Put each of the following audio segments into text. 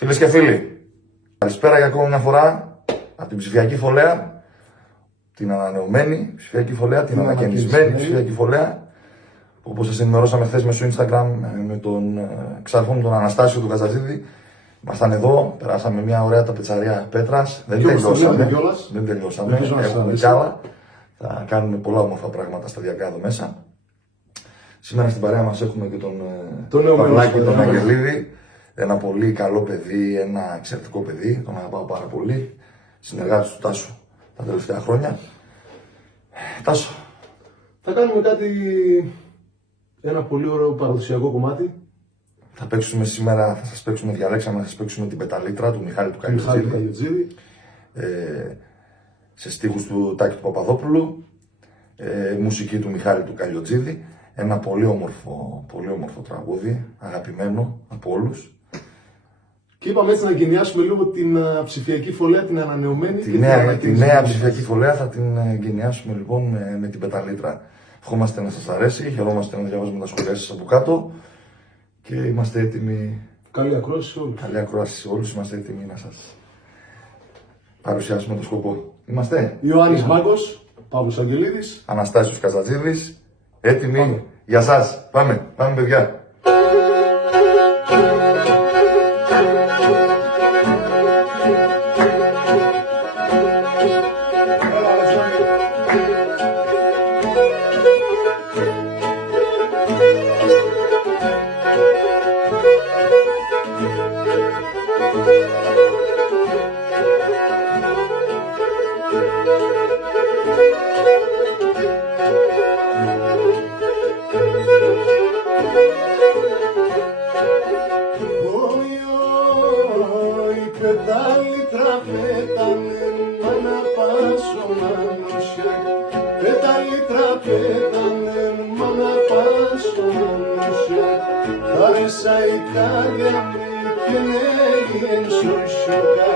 Φίλες και φίλοι, καλησπέρα για ακόμα μια φορά από την ψηφιακή φωλέα, την ανανεωμένη ψηφιακή φωλέα, την ανακαινισμένη ψηφιακή φωλέα. Όπως σας ενημερώσαμε χθες μέσω Instagram με τον ξαρχό μου τον Αναστάσιο του Καζατζίδη. Ήμασταν εδώ, περάσαμε μια ωραία ταπετσαρία πέτρας. Δεν τελειώσαμε. Έχουμε κι άλλα. Θα κάνουμε πολλά όμορφα πράγματα σταδιακά εδώ μέσα. Σήμερα στην παρέα μας έχουμε και τον Παυλάκη, τον Αγγελίδη. Ένα πολύ καλό παιδί, ένα εξαιρετικό παιδί. Τον αγαπάω πάρα πολύ. Συνεργάτης του Τάσου τα τελευταία χρόνια. Τάσο. Θα κάνουμε ένα πολύ ωραίο παραδοσιακό κομμάτι. Θα παίξουμε σήμερα, θα σας παίξουμε, διαλέξαμε να σας παίξουμε την Πεταλήτρα του Μιχάλη του Καλιοτζίδη. Σε στίχους του Τάκη του Παπαδόπουλου. Μουσική του Μιχάλη του Καλιοτζίδη. Ένα πολύ όμορφο τραγούδι, αγαπημένο από όλους. Και είπαμε έτσι να εγκαινιάσουμε λίγο την ψηφιακή φωλέα, την ανανεωμένη. Τη νέα ψηφιακή φωλέα θα την εγκαινιάσουμε λοιπόν με την Πεταλήτρα. Ευχόμαστε να σας αρέσει, χαιρόμαστε να διαβάζουμε τα σχόλιά σας από κάτω και είμαστε έτοιμοι. Καλή ακρόαση σε όλους. Καλή ακρόαση σε όλους, είμαστε έτοιμοι να σας παρουσιάσουμε το σκοπό. Είμαστε. Ιωάννης Μάγκος, Παύλος Αγγελίδης, Αναστάσιος Καζατζίδης. Έτοιμοι. Πάμε. Για σας. Πάμε παιδιά. Πεταλήτρα πέτανε, μάνα πάσω μάνουσια. Πεταλήτρα πέτανε, μάνα πάσω μάνουσια. Θάρεσα η καρδιά μου και λέει εν σωσιοκά.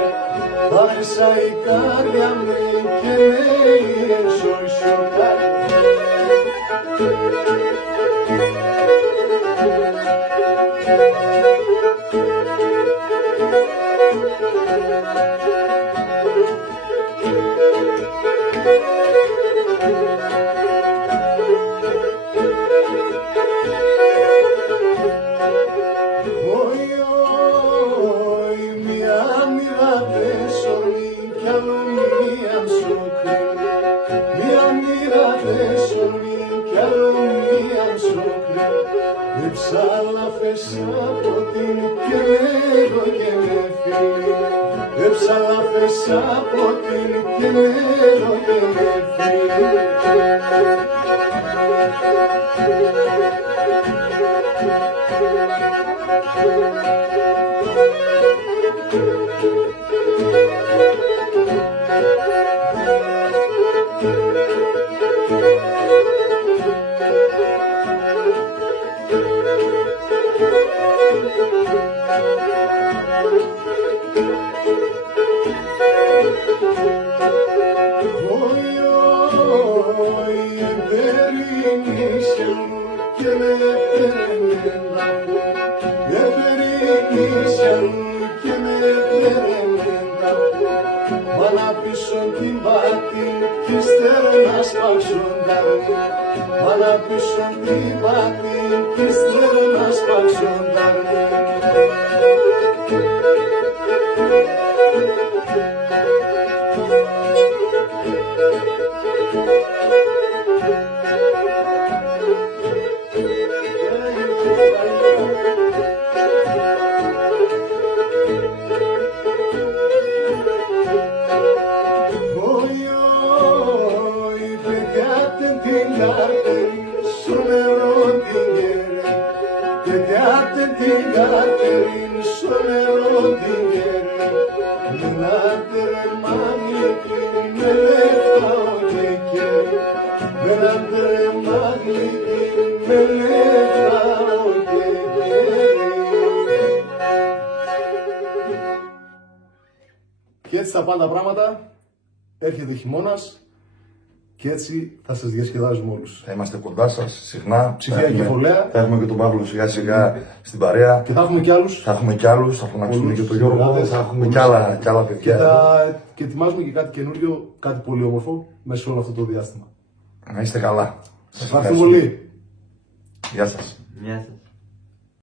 Θάρεσα η καρδιά μου και λέει εν σωσιοκά. Εψάλαφες από την καιρό και με φίλη. Εψάλαφες από την καιρό και με φίλη. Μάνα πίσω την πάτη κι ύστερα να σπάξουν τα ρούχα. Μάνα πίσω την πάτη κι ύστερα να σπάξουν τα ρούχα. Και έτσι θα πάνε τα πράγματα. Έρχεται χειμώνας και έτσι θα σας διασκεδάζουμε όλους. Θα είμαστε κοντά σας συχνά. Ψηφιακή φωλέα. Θα έχουμε και τον Παύλο σιγά σιγά στην παρέα. Και θα έχουμε κι άλλους. Θα έχουμε κι άλλους, θα φωνάξουμε Πολλούς και τον Γιώργο. συνεργάτες, Θα έχουμε πολλούς κι άλλα συνεργάτες. παιδιά. Και ετοιμάζουμε και κάτι καινούριο, κάτι πολύ όμορφο μέσα σε όλο αυτό το διάστημα. Να είστε καλά. Σας ευχαριστώ πολύ. Γεια σας. Γεια σας.